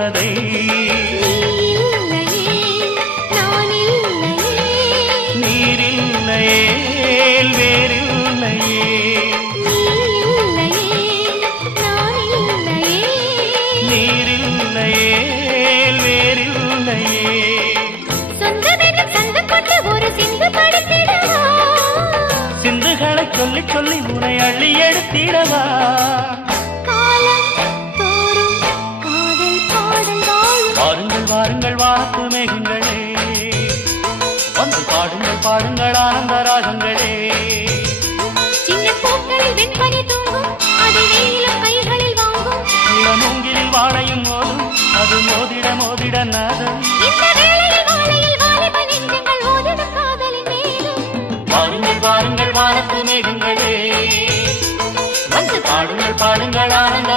தேவதை நீரில்லையே வேறில்லையே நீரில்லையே வேறில்லையே சிந்துகளை சொல்லி சொல்லி உனை அள்ளி எடுத்திடவா வாருங்கள் வாருங்கள் வாத்து மேகங்களே வந்து பாடுங்கள் பாடுங்கள் ஆனந்த ராகங்களே மூங்கிலில் வாழையும் மோதும் அது மோதிட மோதிட நாதம் வாருங்கள் வாருங்கள் வானத்து மேகங்களே வந்து பாடுங்கள் பாடுங்கள் ஆனந்த